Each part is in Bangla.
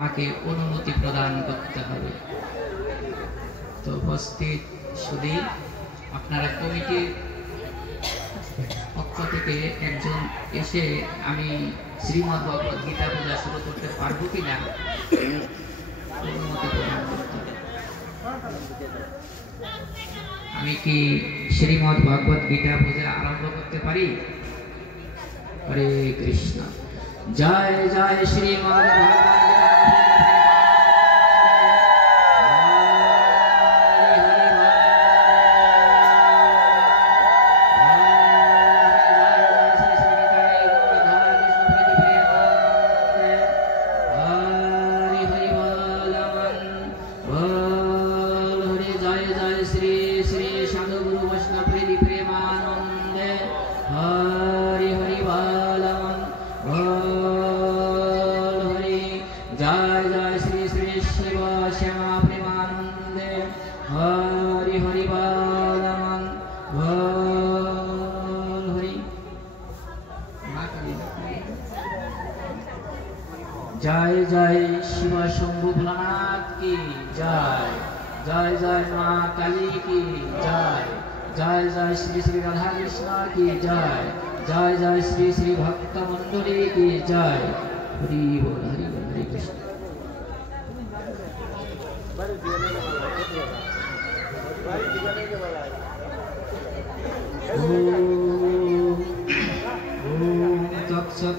আমাকে অনুমতি প্রদান করতে হবে। তো উপস্থিত সুধী, আপনারা কমিটির পক্ষ থেকে একজন এসে আমি শ্রীমদ্ ভগবত গীতা পূজা শুরু করতে পারবো কিনা অনুমতি প্রদান করতে হবে। আমি কি শ্রীমদ্ ভগবত গীতা পূজা আরম্ভ করতে পারি? হরে কৃষ্ণ। জয় জয় শ্রীমদ্ ভগবত जय जय शिव शंभु भोलानाथ की जय। जय जय माँ काली की जय। जय जय श्री श्री राधा कृष्ण की जय। जय जय श्री श्री भक्त मंडली की जय। हरि बोल हरि बोल हरे कृष्ण। तत्सत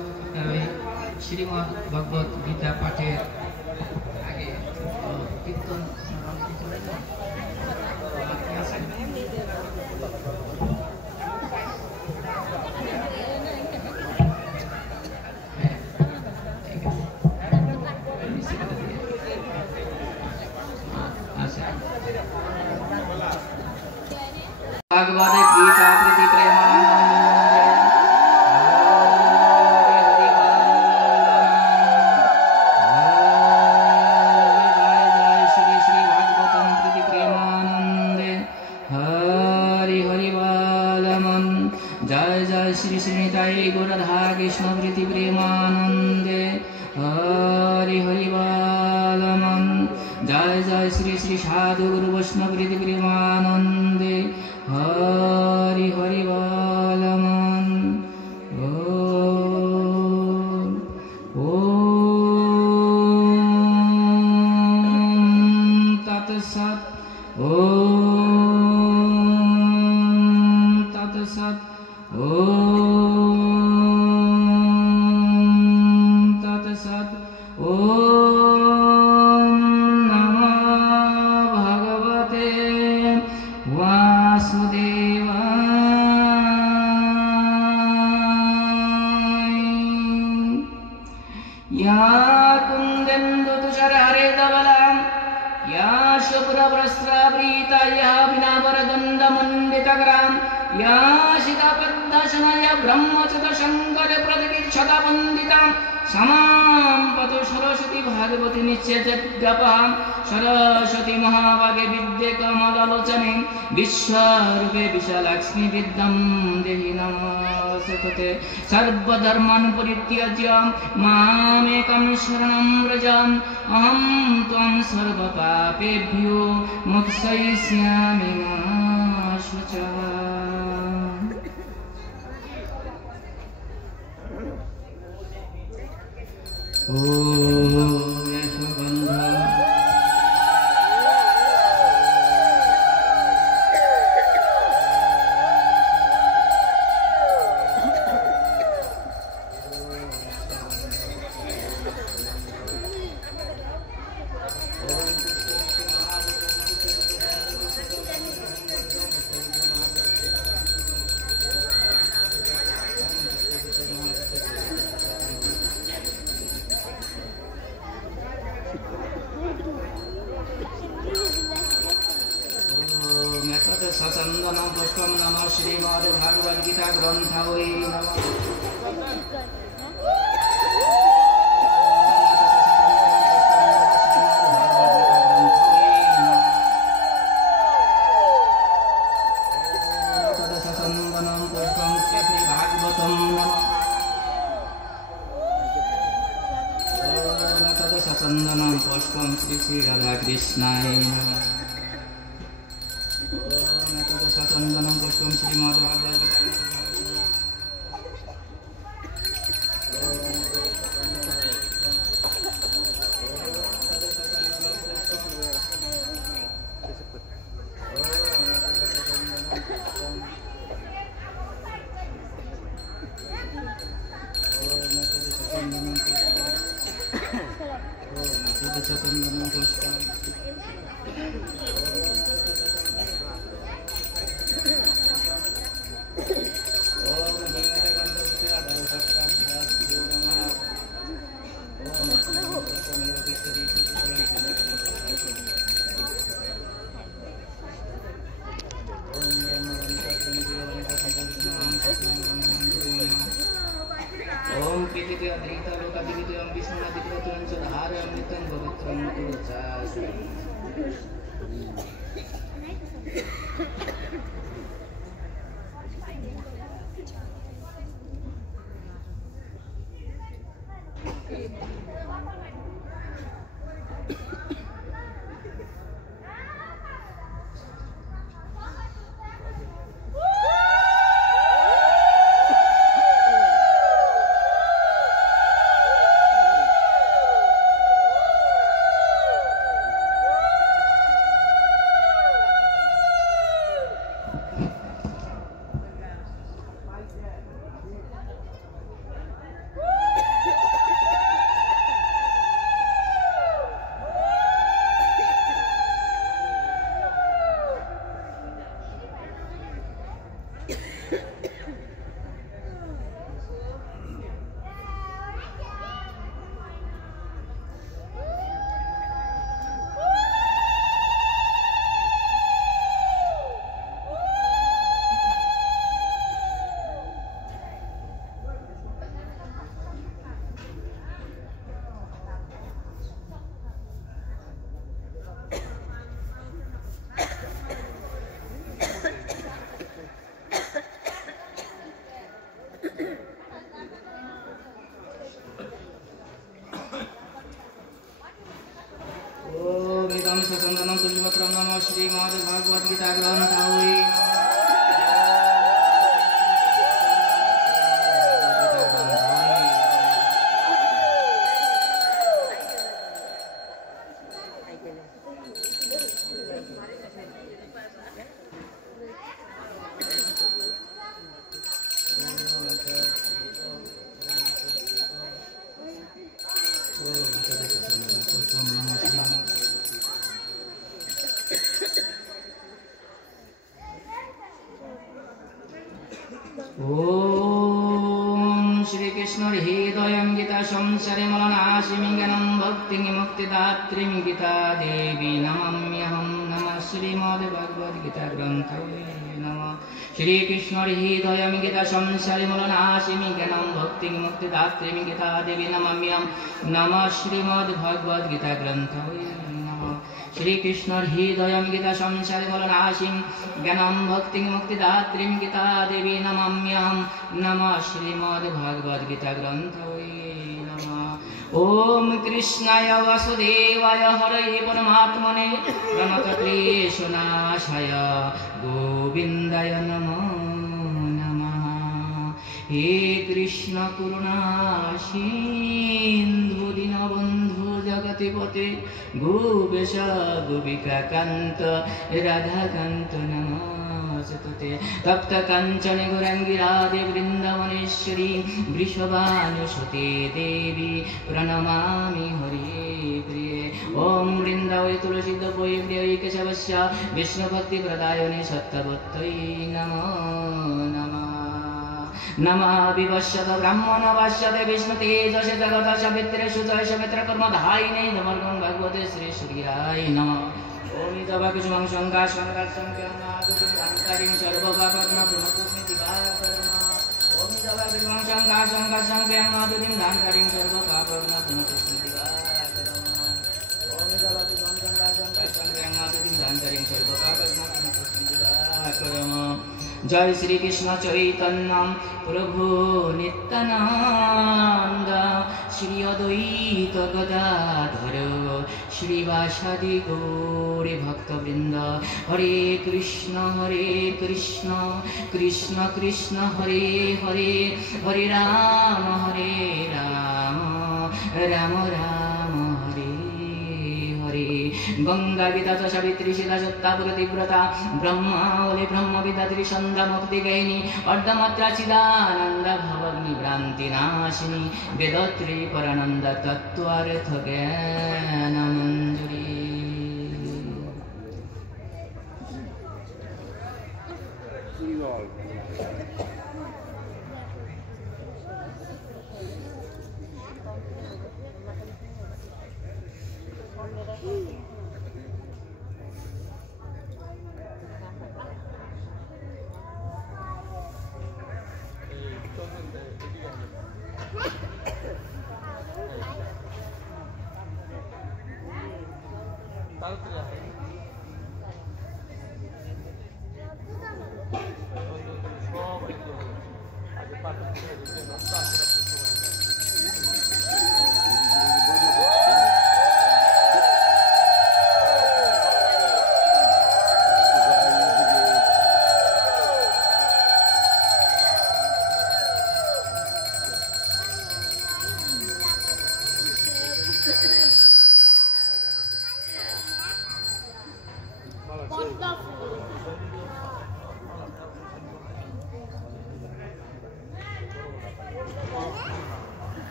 श्रीमद् भगवत गीता पाठेर आगे कीर्तन भगवत गीता प्रीति प्रेमानंद श्री श्री निताई गौर राधा कृष्ण प्रीति प्रेमानंदे हरि हरि बालमन। जय जय श्री श्री साधु गुरु वैष्णव प्रीति प्रेमानंदे हरि हरि बालमन। ओम तत्सत। ओम तत्सत। ओम तत्सत। ओम नमो भगवते वासुदेवाय। या कुंदेन्दु तुषारहरे धवलां या शुभ्रवस्त्रावृता या विनावरदण्डमण्डितकरां या सीतापद्मासनया ब्रह्मचर्यशङ्कर प्रतिक्षदावन्दितां समां पतु सरस्वती भागवती निश्चेतज्ञापहां सरस्वती महाभागे विद्ये कमललोचने विश्वरूपे विशालाक्ष्मी विद्यां देहि नमोऽस्तुते। सर्वधर्मान् परित्यज्य मामेकं शरणं व्रज अहं त्वां सर्वपापेभ्यो मोक्षयिष्यामि मा शुचः। सचंदन पुष्पम नमः श्रीमद् भगवद गीता ग्रंथावै नमः। सचंदन पुष्पम श्री भागवतम नमः। चंदनम पुष्पम श्री श्री राधा कृष्णाय नमः। ओम एतदश चंदनम पुष्पम श्रीमद् भागवत ओम पीतिते अद्रिता लोकादिविते ओम विष्णुनादिकृतं च धारे अमृतं पवित्रं कुरुचासि। चंदनम तुलसीपत्रम नमः श्रीमद् भागवत गीता ग्रंथावली। ओम श्री कृष्ण हृदयं गीता संसारे मलनाशिमिज्ञानं भक्ति मुक्तिदात्रीं गीता देवी नमाम्यहं। नमः श्रीमद् भगवद गीता ग्रंथावली नमः। श्री कृष्ण हृदयं गीता संसारे मलनाशिमिज्ञानं भक्ति मुक्तिदात्रीं गीता देवी नमाम्यहं। नमः श्रीमद् भगवद गीता ग्रंथावली नमः। श्री कृष्ण हृदयं गीता संसारे मलनाशिं ज्ञानं भक्ति मुक्तिदात्रीं गीता देवी नमाम्यहं। नमः श्रीमद् भगवद गीता ग्रंथावली नमः। ओम कृष्णाय वासुदेवाय हरये परमात्मने प्रणतक्लेशनाशाय गोविन्दाय नमो नमः। हे कृष्ण करुणा सिन्धु दीनबन्धु जगतिपते गोपेश गोपिका कान्त राधाकान्त नमोस्तुते। तप्त काञ्चन गौराङ्गी राधे वृन्दावनेश्वरी वृषभानुसुते देवी प्रणमामि हरे प्रिये। ओम वृन्दावै तुलसीदवै प्रियै केशवस्य विष्णुभक्तिप्रदायिने सत्यवत्यै नमो नमः। नमः विवश्यत ब्राह्मणवाश्यते विष्णुतेजसे जगत सवित्रे सुजय सवित्र कर्मधायिने नमः भगवते श्री सूर्याय नमः। ओम जवाकुसुमं शङ्का शङ्काशङ्काशङ्कानादुरिं सर्वभागवत्म प्रणतोऽस्मि दिवाकरम्। ओम जवाकुसुमं शङ्का शङ्काशङ्कानादुरिं धान्तारिं सर्वभागवत्म प्रणतोऽस्मि दिवाकरम्। ओम जवाकुसुमं शङ्का शङ्काशङ्कानादुरिं धान्तारिं सर्वभागवत्म प्रणतोऽस्मि दिवाकरम्। जय श्री कृष्ण चैतन्य प्रभु नित्यानंद श्री अद्वैत गदाधर श्रीवासादि गौर भक्तवृंद हरे कृष्ण कृष्ण कृष्ण हरे हरे हरे राम राम राम हरे हरे गंगा विदा सावित्री सीता सत्ता प्रतिव्रता ब्रह्मावली ब्रह्म विदा त्रिसंध्या मुक्ति गयिनी अर्धमात्रा चिदानंद भवग्नि भ्रांति नाशिनी वेदत्री परानंद तत्वार्थ ज्ञान मंजरी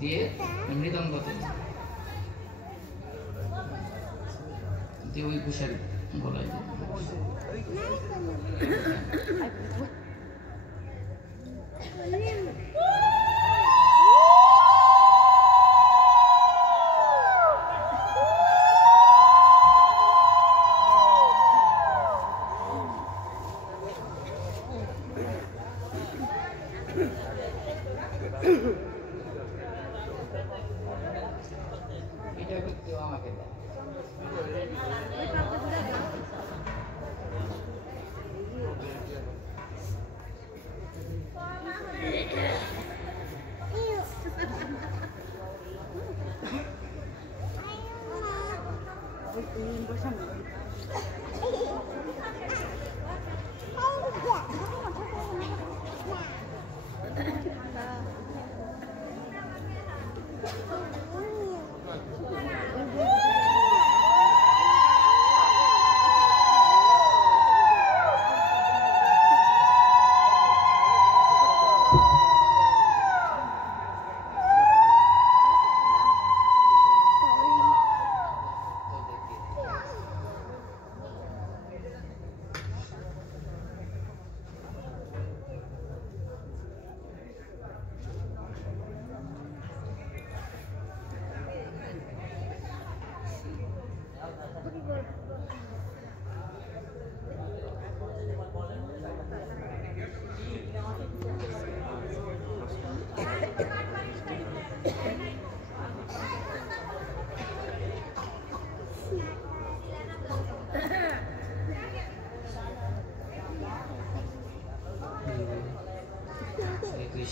দিয়ে মৃদঙ্গতে দিয়ে ওই ঘুষারি গলায়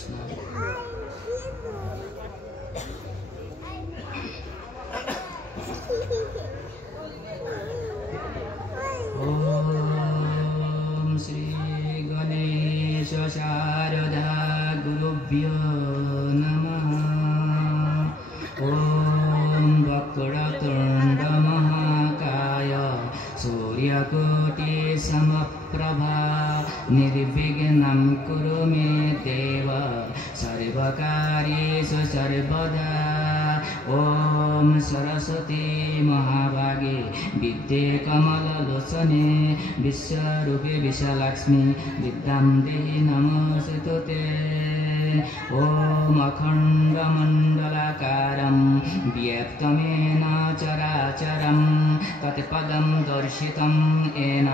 কৃষ্ণ। ওম শ্রী গণেশ শারদা গুরুভ্যো নমঃ। ওম বক্রতুণ্ড মহাকায় सूर्यकोटि समप्रभा निर्विघ्नं कुरु मे देव सर्वकार्येषु सर्वदा। ॐ सरस्वती महाभागे विद्ये कमललोचने विश्वरूपे विशालक्ष्मी विद्यां देहि नमोऽस्तुते। ॐ अखण्डमण्डलाकारं व्यक्तमेन चराचरं तत्पदं दर्शितं येन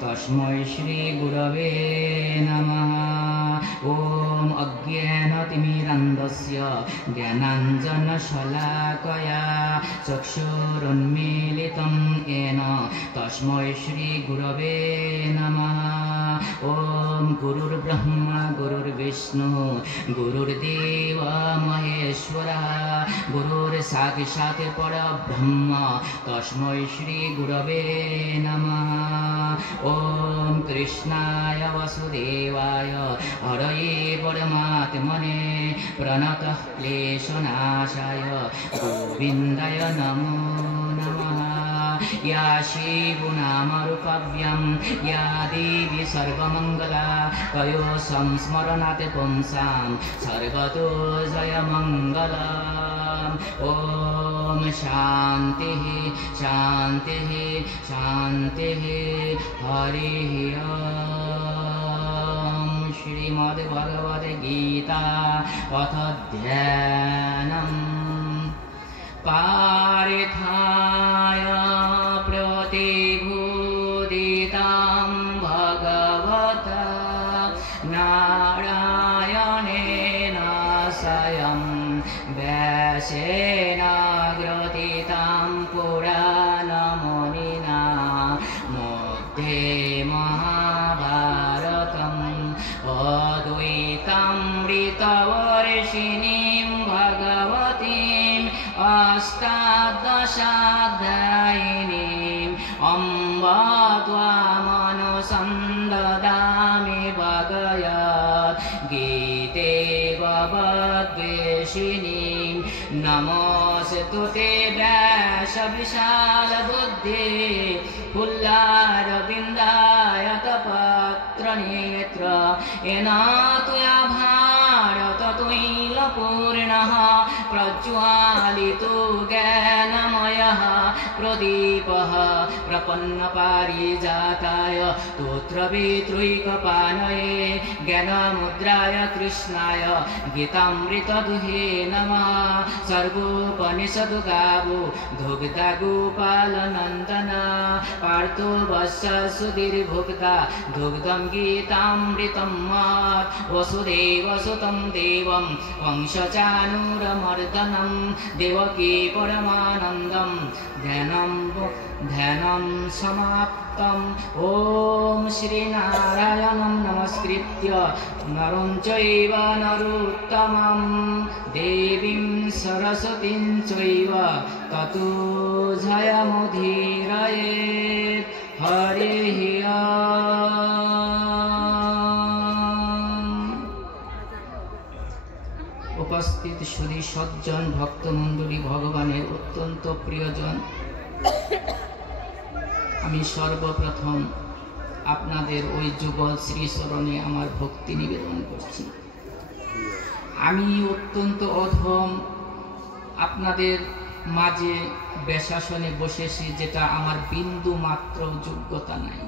तस्मै श्रीगुरवे नमः। ॐ अज्ञानतिमिरान्धस्य ज्ञानाञ्जनशलाकया चक्षुरुन्मीलितं येन तस्मै श्रीगुरवे नमः। ॐ गुरुर्ब्रह्मा गुरुर्विष्णु गुरुर्देव महेश्वरः गुरुर्साक्षात् परब्रह्म तस्मै श्रीगुरवे नमः। ॐ कृष्णाय वसुदेवाय हरये परमात्मने प्रणतः क्लेशनाशाय गोविन्दाय नमो नमः। या शिवनामरूपव्यं या देवी सर्वमङ्गला तयो संस्मरणात् पुंसां सर्वतो जयमङ्गलम्। ॐ शान्तिः शान्तिः शान्तिः। हरिः ॐ। श्रीमद्भगवद्गीता अथ ध्यानम्। पार्थाय प्रतिबोधितं भगवता नारायणेन स्वयं व्यासेन ग्रथितं पुराणमुनिना मध्ये महाभारतम् अद्वैतामृतवर्षिणीं भगवतीम् अष्टादशाध्यायिनीम् अम्ब त्वामनुसन्ददामि भगवद्गीते भगवद्वेषिणीं। नमोऽस्तुते व्यासविशालबुद्धे पुल्लारविन्दायतपत्रनेत्र येन त्वया भारततैलपूर्णः प्रज्वालितो ज्ञानमयः प्रदीपः प्रपन्नपारिजाताय स्तोत्रवेत्रैकपाणये ज्ञानमुद्राय कृष्णाय गीतामृतदुहे नमः। सर्वोपनिषदु गावो दुग्धा गोपालनन्दन पार्थो वत्स सुधीर्भुक्ता दुग्धं गीतामृतं मात्। वसुदेवसुतं देवं कंसचाणूरमर्दनं देवकी परमानन्दं ध्यानं समाप्तम्। ॐ श्रीनारायणं नमस्कृत्य नरं चैव नरोत्तमं देवीं सरस्वतीं चैव ततो जयमुदीरयेत्। हरिः ॐ। उपस्थित सुधी सज्जन भक्तमंडली भगवाনের অত্যন্ত প্রিয়জন, আমি সর্বপ্রথম আপনাদের ওই যুগল শ্রীচরণে আমার ভক্তি নিবেদন করছি। আমি অত্যন্ত অধম, আপনাদের মাঝে বেশাসনে বসেছি, যেটা আমার বিন্দু মাত্র যোগ্যতা নাই।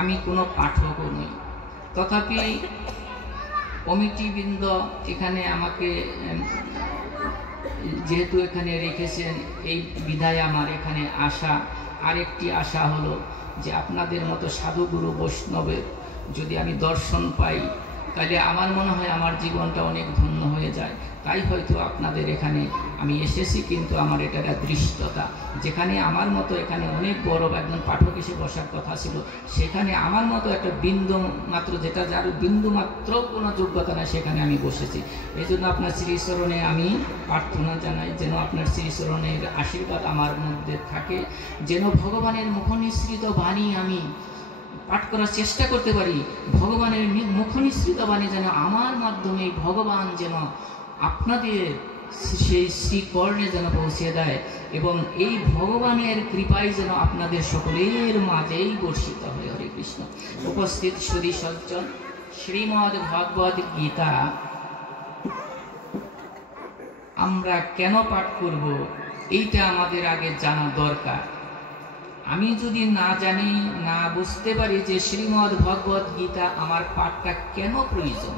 আমি কোনো পাঠকও নই, তথাপি কমিটিবৃন্দ এখানে আমাকে যেহেতু এখানে রেখেছেন, এই বিধায় আমার এখানে আসা। আরেকটি আশা হলো যে আপনাদের মতো সাধুগুরু বৈষ্ণবের যদি আমি দর্শন পাই, তাহলে আমার মনে হয় আমার জীবনটা অনেক ধন্য হয়ে যায়। তাই হয়তো আপনাদের এখানে আমি এসেছি, কিন্তু আমার এটা একটা দৃষ্টতা, যেখানে আমার মতো এখানে অনেক বড় একজন পাঠক এসে বসার কথা ছিল, সেখানে আমার মতো একটা বিন্দু মাত্র, যেটা যার বিন্দু মাত্র কোনো যোগ্যতা নাই, সেখানে আমি বসেছি। এই জন্য আপনার শ্রীচরণে আমি প্রার্থনা জানাই, যেন আপনার শ্রীচরণের আশীর্বাদ আমার মধ্যে থাকে, যেন ভগবানের মুখনিসৃত বাণী আমি পাঠ করার চেষ্টা করতে পারি। ভগবানের মুখনিসৃত বাণী যেন আমার মাধ্যমে ভগবান যেন আপনাদের সেই শ্রীকর্ণে যেন পৌঁছে দেয়, এবং এই ভগবানের কৃপায় যেন আপনাদের সকলের মাঝেই বর্ষিত হয়। হরে কৃষ্ণ। উপস্থিত সুধী সজ্জন, শ্রীমদ্ ভগবদ গীতা আমরা কেন পাঠ করব, এইটা আমাদের আগে জানা দরকার। আমি যদি না জানি, না বুঝতে পারি যে শ্রীমদ্ ভগবদ গীতা আমার পাঠটা কেন প্রয়োজন,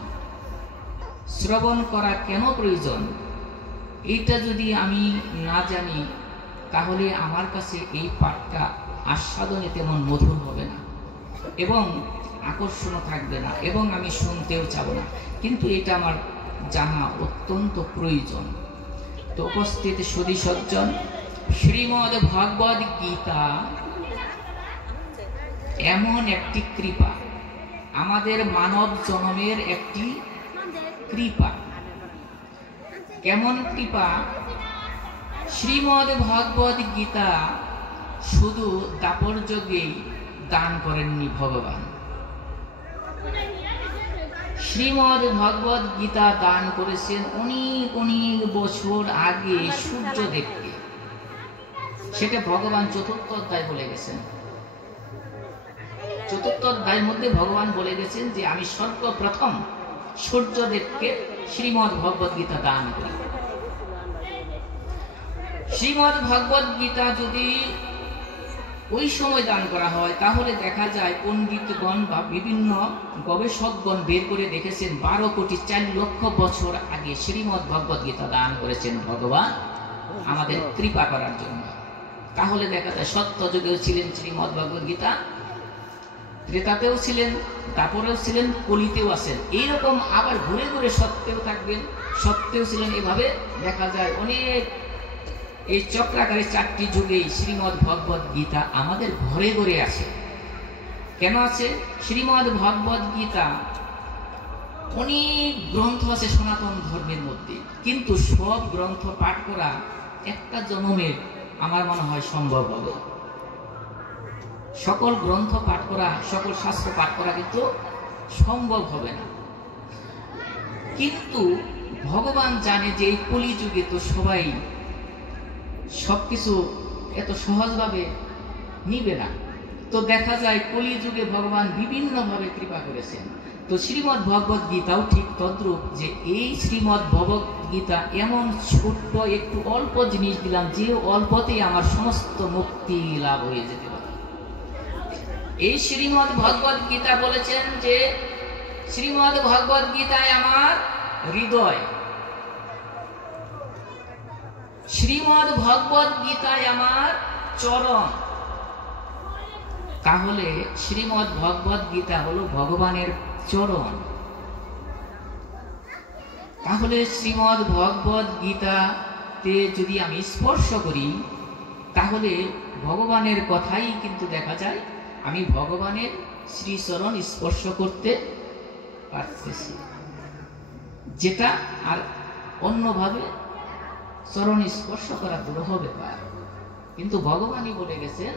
শ্রবণ করা কেন প্রয়োজন, এইটা যদি আমি না জানি, তাহলে আমার কাছে এই পাঠটা আস্বাদনে তেমন মধুর হবে না, এবং আকর্ষণও থাকবে না, এবং আমি শুনতেও চাবো না। কিন্তু এটা আমার জানা অত্যন্ত প্রয়োজন। তো উপস্থিত সুধী সজ্জন, শ্রীমদ্ ভগবদ গীতা এমন একটি কৃপা, আমাদের মানব জন্মের একটি কৃপা। কেমন কৃপা? শ্রীমদ্ ভগবদ গীতা শুধু দাপর যুগেই দান করেননি ভগবান, শ্রীমদ্ ভগবদ গীতা দান করেছেন অনেক অনেক বছর আগে সূর্যদেবকে। সেটা ভগবান চতুর্থ অধ্যায় বলে গেছেন। চতুর্থ অধ্যায়ের মধ্যে ভগবান বলে গেছেন যে আমি সর্বপ্রথম সূর্যদেবকে শ্রীমদ্ ভগবদ গীতা দান করি। শ্রীমদ্ ভগবদ গীতা যদি ওই সময় দান করা হয়, তাহলে দেখা যায় পণ্ডিতগণ বা বিভিন্ন গবেষকগণ বের করে দেখেছেন 12,04,00,000 বছর আগে শ্রীমদ্ ভগবদ গীতা দান করেছেন ভগবান আমাদের কৃপা করার জন্য। তাহলে দেখা যায় সত্য যুগেও ছিলেন শ্রীমদ্ ভগবদ গীতা, ত্রেতাতেও ছিলেন, তারপরেও ছিলেন, কলিতেও আছেন। এইরকম আবার ঘুরে ঘুরে সত্যেও থাকবেন, সত্যেও ছিলেন। এভাবে দেখা যায় অনেক এই চক্রাকারে 4টি যুগেই শ্রীমদ্ ভগবদ গীতা আমাদের ঘরে ঘরে আছে। কেন আছে? শ্রীমদ্ ভগবদ গীতা অনেক গ্রন্থ আছে সনাতন ধর্মের মধ্যে, কিন্তু সব গ্রন্থ পাঠ করা একটা জন্মে আমার মনে হয় সম্ভব হবে। সকল গ্রন্থ পাঠ করা, সকল শাস্ত্র পাঠ করা কিন্তু সম্ভব হবে না। কিন্তু ভগবান জানে যে এই কলিযুগে তো সবাই সবকিছু এত সহজভাবে নিবে না। তো দেখা যায় কলিযুগে ভগবান বিভিন্নভাবে কৃপা করেছেন। তো শ্রীমদ্ ভগবদ গীতাও ঠিক তদ্রূপ, যে এই শ্রীমদ্ ভগবদ গীতা এমন ছোট্ট একটু অল্প জিনিস দিলাম, যে অল্পতেই আমার সমস্ত মুক্তি লাভ হয়ে যেতে পারে। এই শ্রীমদ্ ভগবদ গীতা বলেছেন যে শ্রীমদ্ ভগবদ গীতায় আমার হৃদয়, শ্রীমদ্ ভগবদ গীতায় আমার চরণ। তাহলে শ্রীমদ্ ভগবদ গীতা হলো ভগবানের চরণ। তাহলে শ্রীমদ্ ভগবদ গীতাতে যদি আমি স্পর্শ করি, তাহলে ভগবানের কথাই কিন্তু দেখা যায় আমি ভগবানের শ্রীচরণ স্পর্শ করতে পারতেছি, যেটা আর অন্যভাবে চরণ স্পর্শ করা দুরূহ ব্যাপার। কিন্তু ভগবানই বলে গেছেন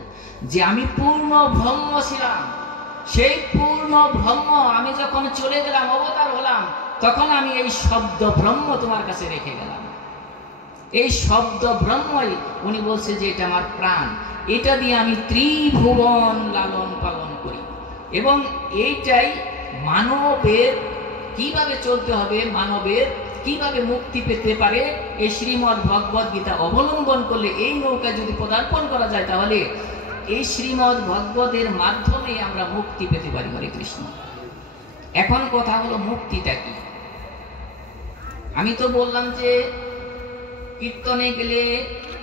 যে আমি পূর্ণ ব্রহ্ম ছিলাম, সেই পূর্ণ ব্রহ্ম আমি যখন চলে গেলাম, অবতার হলাম, তখন আমি এই শব্দ ব্রহ্ম তোমার কাছে রেখে গেলাম। এই শব্দ ব্রহ্মই উনি বলছে যে এটা আমার প্রাণ, এটা দিয়ে আমি ত্রিভুবন লালন পালন করি। এবং এইটাই মানবের কিভাবে চলতে হবে, মানবের কিভাবে মুক্তি পেতে পারে, এই শ্রীমদ্ ভগবদ গীতা অবলম্বন করলে এই নৌকা যদি পদার্পণ করা যায়, তাহলে এই শ্রীমদ্ ভগবদের মাধ্যমে আমরা মুক্তি পেতে পারি। হরে কৃষ্ণ। এখন কথা হলো মুক্তিটা কি? আমি তো বললাম যে কীর্তনে গেলে,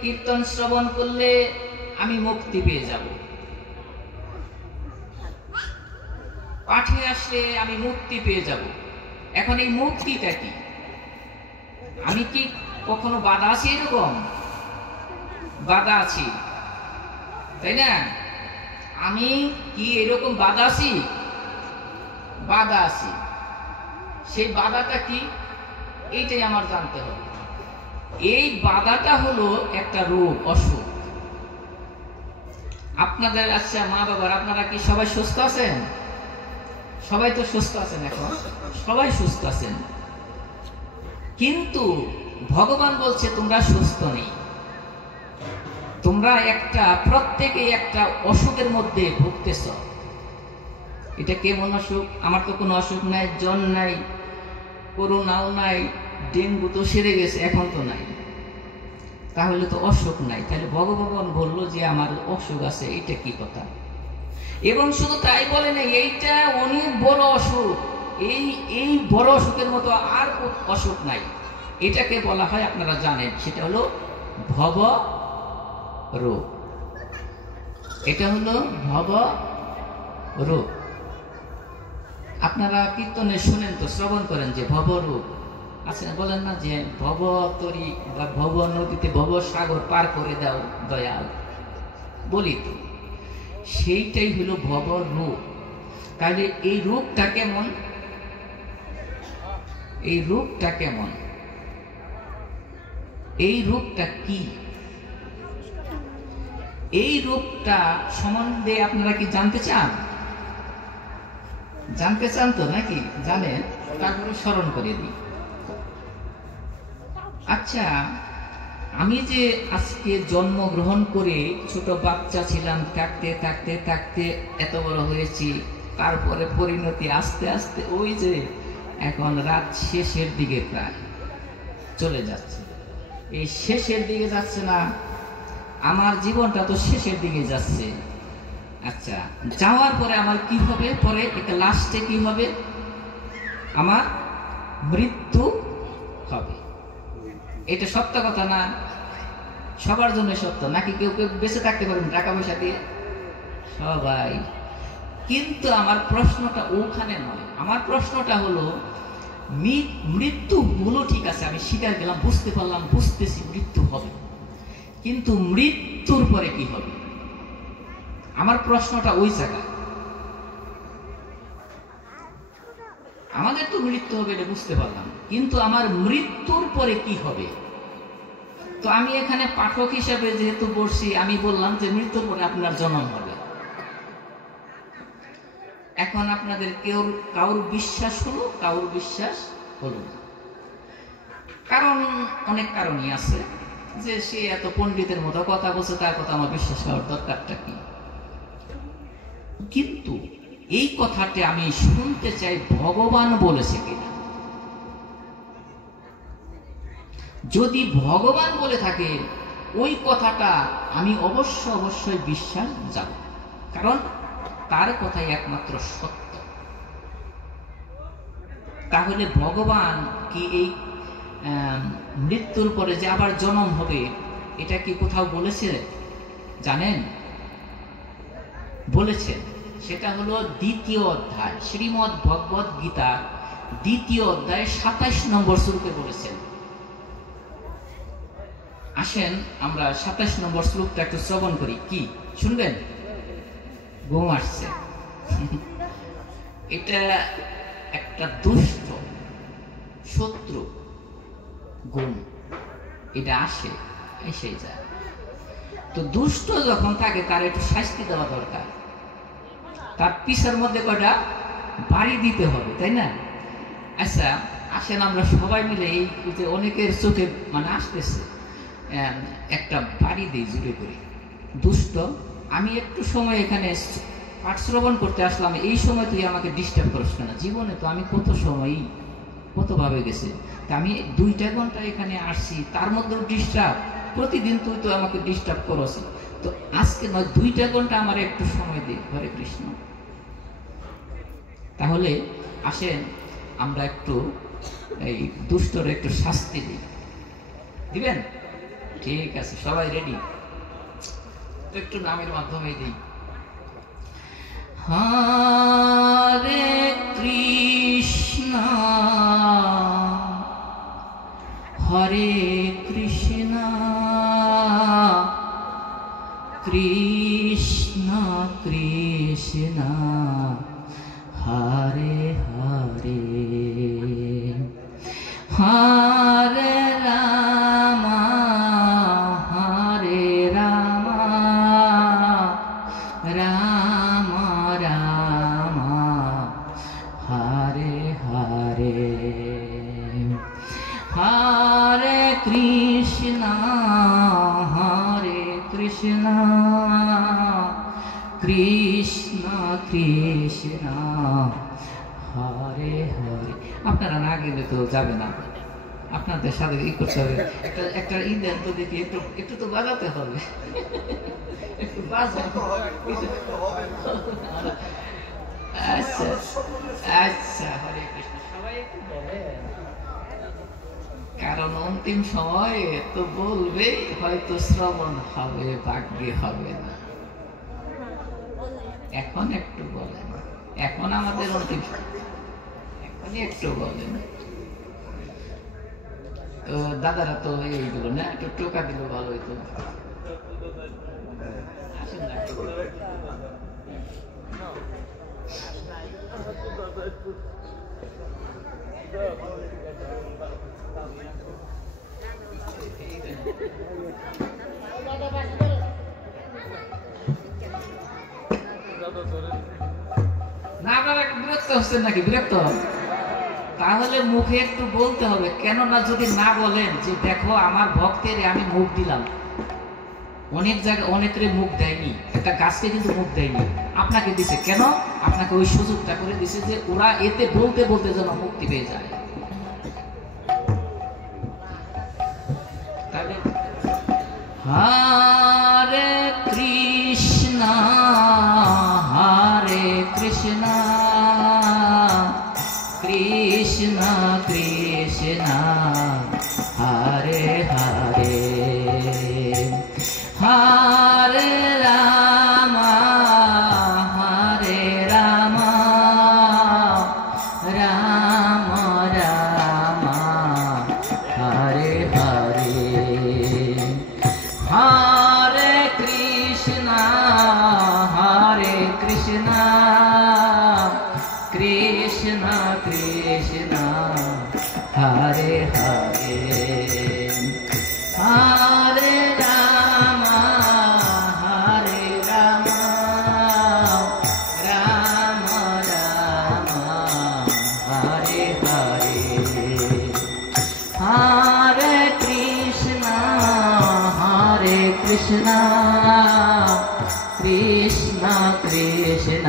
কীর্তন শ্রবণ করলে আমি মুক্তি পেয়ে যাব, পাঠে আসলে আমি মুক্তি পেয়ে যাব। এখন এই মুক্তিটা কি? আমি কি কখনো বাধা আছে? এরকম বাধা আছি, তাই না? আমি কি এরকম বাধা আছি? বাধা আছি। সেই বাধাটা কি, এইটাই আমার জানতে হবে। এই বাধাটা হলো একটা রোগ, অসুখ। আপনাদের আচ্ছা মা বাবার, আপনারা কি সবাই সুস্থ আছেন? সবাই তো সুস্থ আছেন, এখন সবাই সুস্থ আছেন, কিন্তু ভগবান বলছে তোমরা সুস্থ নেই, তোমরা প্রত্যেকে একটা অসুখের মধ্যে ভুগতেছ। এটা কেমন অসুখ? আমার তো কোনো অসুখ নাই, জ্বর নাই, করোনাও নাই, ডেঙ্গু তো সেরে গেছে, এখন তো নাই, তাহলে তো অসুখ নাই। তাহলে ভগবান বললো যে আমার অসুখ আছে, এটা কি কথা? এবং শুধু তাই বলে না, এইটা অনেক বড় অসুখ, এই বড় অসুখের মতো আর অসুখ নাই। এটাকে বলা হয়, আপনারা জানেন, সেটা হলো ভব রোগ। এটা হলো ভব রোগ। আপনারা কীর্তনে শুনেন তো, শ্রবণ করেন যে ভব রোগ আছে না, বলেন না যে ভব তরি বা ভব নদীতে ভব সাগর পার করে দাও দয়াল, বলি তো, সেইটাই হলো ভব রোগ। তাহলে এই রোগটা কেমন? এই রোগটা কেমন? এই রোগটা কি? এই রোগটা সম্বন্ধে আপনারা কি জানতে চান? জানতে চান তো নাকি? জানেন? তারপরে স্মরণ করে দিই। আচ্ছা, আমি যে আজকে জন্মগ্রহণ করে ছোট বাচ্চা ছিলাম, থাকতে থাকতে থাকতে এত বড় হয়েছি, তারপরে পরিণতি আস্তে আস্তে ওই যে এখন রাত শেষের দিকে প্রায় চলে যাচ্ছে। এই শেষের দিকে যাচ্ছে না? আমার জীবনটা তো শেষের দিকে যাচ্ছে। আচ্ছা, যাওয়ার পরে আমার কি হবে? পরে একটা লাস্টে কি হবে? আমার মৃত্যু হবে। এটা সত্য কথা না? সবার জন্য সত্য নাকি? কেউ কেউ বেঁচে থাকতে পারবেন টাকা পয়সা দিয়ে? সবাই। কিন্তু আমার প্রশ্নটা ওখানে নয়। আমার প্রশ্নটা হলো, মৃত্যু হলো ঠিক আছে, আমি স্বীকার গেলাম, বুঝতে পারলাম, বুঝতেছি মৃত্যু হবে, কিন্তু মৃত্যুর পরে কি হবে? আমার প্রশ্নটা ওই জায়গায়। আমাদের তো মৃত্যু হবে, এটা বুঝতে পারলাম, কিন্তু আমার মৃত্যুর পরে কি হবে? তো আমি এখানে পাঠক হিসেবে যেহেতু বলছি, আমি বললাম যে মৃত্যুর পরে আপনার জন্ম হবে। এখন আপনাদের কারোর বিশ্বাস হলো, কারোর বিশ্বাস হলো না। কারণ অনেক কারণই আছে, যে সে এত পণ্ডিতের মতো কথা বলছে, তার কথা আমার বিশ্বাস করার দরকারটা কি? কিন্তু এই কথাটা আমি শুনতে চাই ভগবান বলেছে কিনা। যদি ভগবান বলে থাকে ওই কথাটা আমি অবশ্যই বিশ্বাস যাব, কারণ তার কথাই একমাত্র সত্য। তাহলে ভগবান কি এই মৃত্যুর পরে যে আবার জন্ম হবে, এটা কি কোথাও বলেছে জানেন? বলেছেন। সেটা হলো দ্বিতীয় অধ্যায়, শ্রীমদ্ ভগবদ গীতা দ্বিতীয় অধ্যায় 27 নম্বর শ্লোকে বলেছেন। আসেন আমরা 27 নম্বর শ্লোকটা একটু শ্রবণ করি। কি শুনবেন? ঘুম আসছে? এটা একটা দুষ্ট শত্রু ঘুম, এটা আসে, এসে যায়। তো দুষ্ট যখন থাকে, তার একটু শাস্তি দেওয়া দরকার, তার পিছের মধ্যে কটা বাড়ি দিতে হবে, তাই না? আচ্ছা, আসেন আমরা সবাই মিলে এই যে অনেকের চোখে মানে আসতেছে, একটা বাড়ি দিই জুড়ে করে। দুষ্ট, আমি একটু সময় এখানে পাঠ শ্রবণ করতে আসলাম, এই সময় তুই আমাকে ডিস্টার্ব করিস না। জীবনে তো আমি কত সময় কতভাবে গেছে, তা আমি 2টা ঘন্টা এখানে আসছি, তার মধ্যেও ডিস্টার্ব। প্রতিদিন তুই তো আমাকে ডিস্টার্ব করস, তো আজকে নয় 2টা ঘন্টা আমার একটু সময় দে। হরে কৃষ্ণ। তাহলে আসেন আমরা একটু এই দুষ্টর একটু শাস্তি দিই। দিবেন? ঠিক আছে, সবাই রেডি? একটু নামের মাধ্যমে দিই। হরে কৃষ্ণ হরে কৃষ্ণ কৃষ্ণ হরে হরে হরে রাম হরে রাম রাম রাম হরে হরে হরে কৃষ্ণ কৃষ্ণ কৃষ্ণ হরে হরে। আপনারা না গেলে তো যাবে না, আপনাদের সাথে ই করতে হবে। একটা ই দেন তো দেখি, একটু তো বাজাতে হবে, একটু আচ্ছা আচ্ছা, হরে কৃষ্ণ। সবাই একটু বলে, কারণ অন্তিম সময় তো বলবে, হয়তো শ্রবণ হবে, ভাগ্যে হবে না। এখন একটু বলেন, এখন আমাদের অন্তিম, এখনই একটু বলেন। তো দাদারা তো এইগুলো না, একটু টোকা দিল ভালো হইতো। আসেন না, না আপনারা বিরক্ত হচ্ছেন নাকি? বিরক্ত তাহলে মুখে একটু বলতে হবে, কেননা যদি না বলেন যে দেখো আমার ভক্তের আমি মুখ দিলাম, অনেক জায়গায় অনেকের মুখ দেয়নি, একটা গাছকে কিন্তু মুখ দেয়নি, আপনাকে দিছে। কেন? আপনাকে ওই সুযোগটা করে দিছে যে ওরা এতে বলতে বলতে যেন মুক্তি পেয়ে যায়। হরে কৃষ্ণ কৃষ্ণ কৃষ্ণ হরে হরে হরে রাম রাম রাম হরে হরে হরে কৃষ্ণ কৃষ্ণ কৃষ্ণ হরে হরে হরে রাম রাম রাম হরে হরে হরে কৃষ্ণ কৃষ্ণ কৃষ্ণ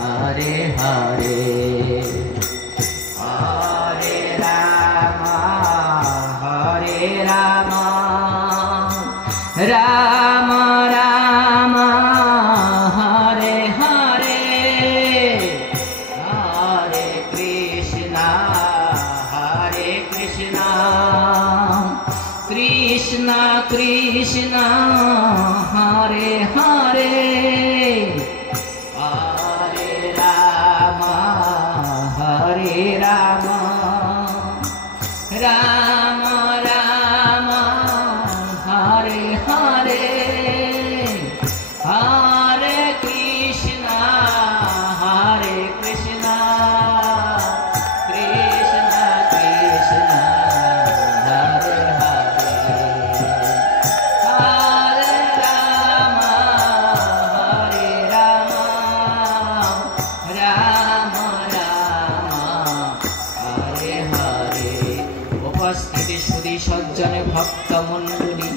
হরে হরে হরে রাম রাম রাম হরে হরে হরে কৃষ্ণ কৃষ্ণ কৃষ্ণ হরে হরে হরে রাম রাম রাম হরে হরে হরে কৃষ্ণ কৃষ্ণ কৃষ্ণ হরে হরে হরে রাম রাম হরে হরে। উপস্থিতি সুধী সজ্জনে ভক্ত মণ্ডলী,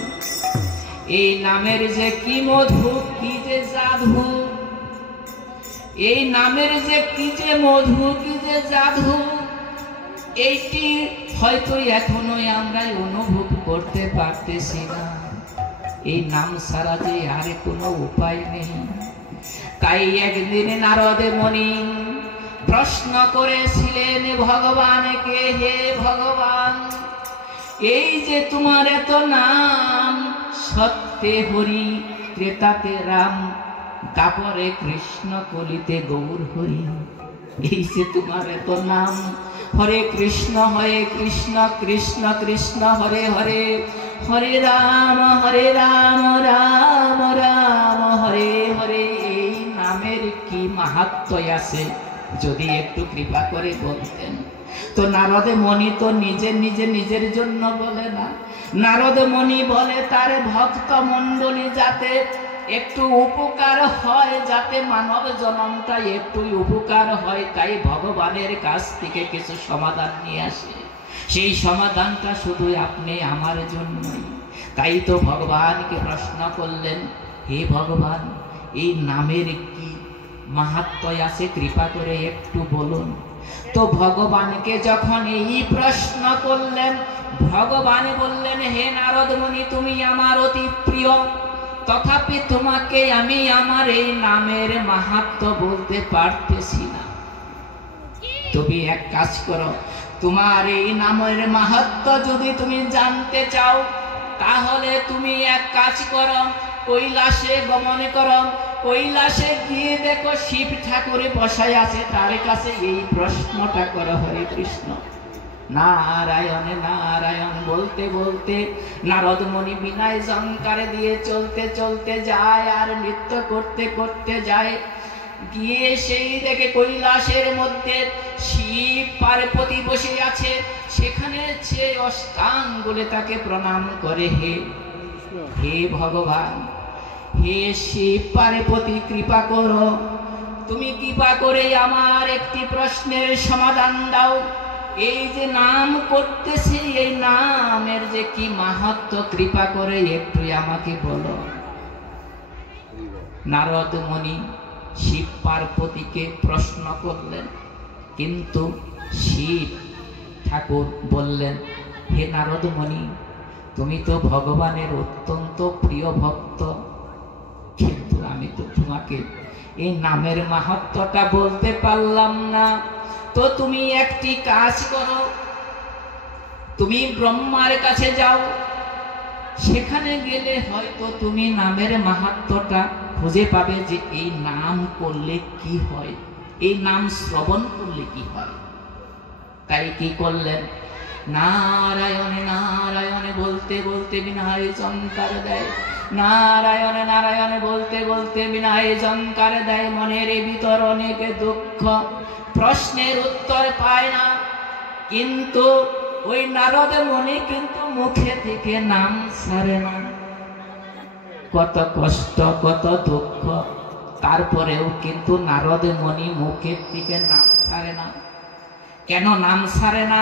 এই নামের যে কি মধু, কি যে জাদু, এই নামের যে কি যে মধু, কি যে জাদু, এইটি হয়তো এখনো আমরা অনুভব করতে পারতেছি না। এই নাম ছাড়া যে আর কোনো উপায় নেই। তাই একদিন নারদ মুনি প্রশ্ন করেছিলেন ভগবানকে, হে ভগবান, এই যে তোমার এত নাম, সত্যে হরি, ত্রেতাতে রাম, তারপরে কৃষ্ণ, কলিতে গৌর হরি, এই যে তোমার এত নাম, হরে কৃষ্ণ কৃষ্ণ কৃষ্ণ হরে হরে, হরে রাম রাম রাম হরে হরে। এই নামের কি মাহাত্ম্য আছে যদি একটু কৃপা করে বলতেন। তো নারদ মুনি তো নিজের জন্য বলে না, নারদ মুনি বলে তার ভক্ত মণ্ডলী যাতে একটু উপকার হয়, যাতে মানব জনমটা একটু উপকার হয়, তাই ভগবানের কাছ থেকে কিছু সমাধান নিয়ে আসে। সেই সমাধানটা শুধু আপনি আমার জন্যই। তাই তো ভগবানকে প্রশ্ন করলেন, হে ভগবান, এই নামের কি মাহাত্ম্য আছে, কৃপা করে একটু বলুন। তো ভগবানকে যখন এই প্রশ্ন করলেন, ভগবান বললেন, হে নারদ মুনি, তুমি আমার অতি প্রিয়, তথাপি তোমাকে আমি আমার এই নামের মাহাত্ম্য বলতে পারতেছি না। তুমি এক কাজ করো, তোমার এই নামের মাহাত্ম্য যদি তুমি জানতে চাও, তাহলে তুমি এক কাজ করো, কৈলাসে গমন করো, কৈলাসে গিয়ে দেখো শিব ঠাকুরে বসায় আছে, তার কাছে এই প্রশ্নটা করো, হরে কৃষ্ণ নারায়ণ নারায়ণ বলতে বলতে নারদ মুনি বিনায় জঙ্কারে দিয়ে চলতে চলতে যায় আর নৃত্য করতে করতে যায়। গিয়ে সেই দেখে কৈলাসের মধ্যে শিব পার্বতী বসে আছে, সেখানে সে অষ্টাঙ্গুলে তাকে প্রণাম করে, হে ভগবান, হে শিব পার্বতী, কৃপা করো, তুমি কৃপা করে আমার একটি প্রশ্নের সমাধান দাও। এই যে নাম করতেছি, এই নামের যে কি মাহাত্ম্য, কৃপা করে একটু আমাকে বলো। নারদ মুনি শিব পার্বতীকে প্রশ্ন করলেন, কিন্তু শিব ঠাকুর বললেন, হে নারদ মুনি, তুমি তো ভগবানের অত্যন্ত প্রিয় ভক্ত, কিন্তু আমি তো তোমাকে এই নামের মাহাত্ম্যটা বলতে পারলাম না। তো তুমি একটি কাজ করো, তুমি ব্রহ্মার কাছে যাও, সেখানে গেলে হয়তো তুমি নামের মাহাত্ম্যটা খুঁজে পাবে, যে এই নাম করলে কি হয়, এই নাম শ্রবণ করলে কি হয়। তাই কি করলেন, নারায়ণ নারায়ণ বলতে বলতে বিনায় জঙ্কার দেয়, নারায়ণ নারায়ণ বলতে বলতে বিনায় জঙ্কার দেয়। মনের ভিতর অনেক দুঃখ, প্রশ্নের উত্তর পায় না, কিন্তু ওই নারদ মুনি কিন্তু মুখে থেকে নাম ছাড়ে না। কত কষ্ট, কত দুঃখ, তারপরেও কিন্তু নারদ মুনি মুখের থেকে নাম ছাড়ে না। কেন নাম ছাড়ে না,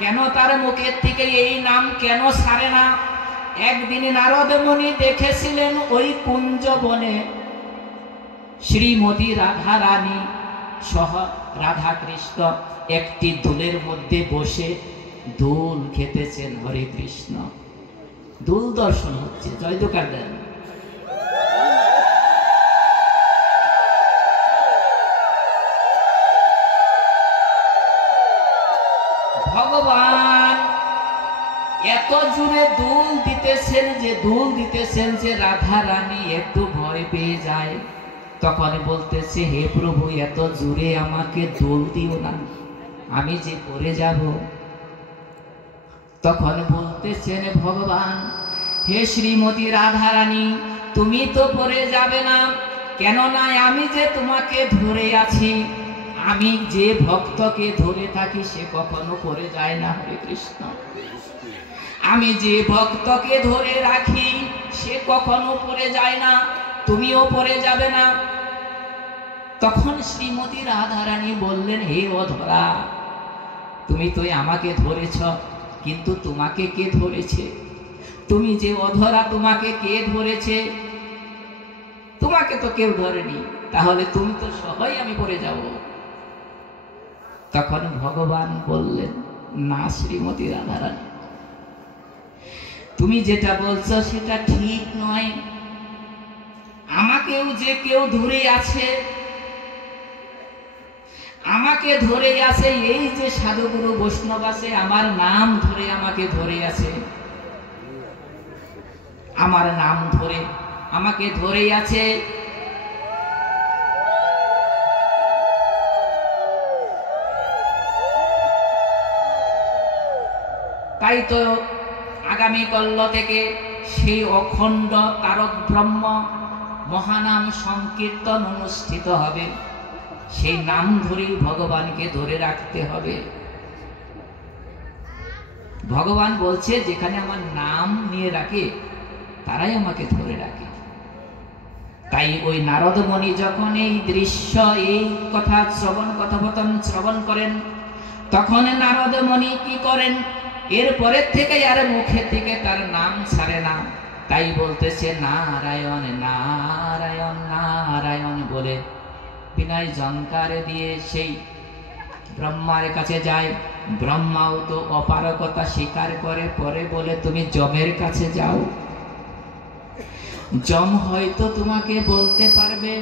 কেন তার মুখের থেকে এই নাম কেন ছাড়ে না? একদিন নারদ মুনি দেখেছিলেন ওই কুঞ্জ বনে শ্রীমতী রাধা রানী সহ রাধা কৃষ্ণ একটি দুলের মধ্যে বসে দুল খেতেছেন। হরে কৃষ্ণ, দুল দর্শন হচ্ছে, জয় দোকার দেন। ভগবান এত জোরে দুল দিতেছেন যে রাধা রানী একটু ভয় পেয়ে যায়। তখন বলতেছে, হে প্রভু, এত জোরে আমাকে দুল দিও না, আমি যে পড়ে যাব। তখন বলতেছেন ভগবান, হে শ্রীমতী রাধা রানী, তুমি তো পড়ে যাবে না, কেননা আমি যে তোমাকে ধরে আছি, আমি যে ভক্তকে ধরে থাকি সে কখনো পড়ে যায় না। হরে কৃষ্ণ, আমি যে ভক্তকে ধরে রাখি সে কখনো পড়ে যায় না, তুমিও পড়ে যাবে না। তখন শ্রীমতী রাধা রানী বললেন, হে অধরা, তুমি তো আমাকে ধরেছ, কিন্তু তোমাকে কে ধরেছে? তুমি যে অধরা, তোমাকে কে ধরেছে? তোমাকে তো কেউ ধরেনি, তাহলে তুমি তো সবাই আমি পড়ে যাব। তখন ভগবান বললেন, না শ্রীমতী রাধা রানী, তুমি যেটা বলছো সেটা ঠিক নয়। আমাকেও যে কেউ ধরে আছে, আমাকে ধরে আছে, এই যে সাধুগুরু বৈষ্ণব আছে, আমার নাম ধরে আমাকে ধরে আছে, আমার নাম ধরে আমাকে ধরে আছে। তাই তো আগামী কল্য থেকে সেই অখণ্ড তারক ব্রহ্ম মহানাম সংকীর্তন অনুষ্ঠিত হবে। সেই নাম ধরেই ভগবানকে ধরে রাখতে হবে। ভগবান বলছে যেখানে আমার নাম নিয়ে রাখে তারাই আমাকে ধরে রাখে। তাই ওই নারদ মুনি যখন এই দৃশ্য, এই কথা কথোপকথন শ্রবণ করেন, তখন নারদ মুনি কি করেন, এরপরের থেকে আর মুখের থেকে তার নাম ছাড়ে না। তাই বলতেছে নারায়ণ নারায়ণ নারায়ণ বলে বিনয় জঙ্কার দিয়ে সেই ব্রহ্মার কাছে যায়। ব্রহ্মাও তো অপারগতা স্বীকার করে, পরে বলে তুমি যমের কাছে যাও, যম হয়তো তোমাকে বলতে পারবে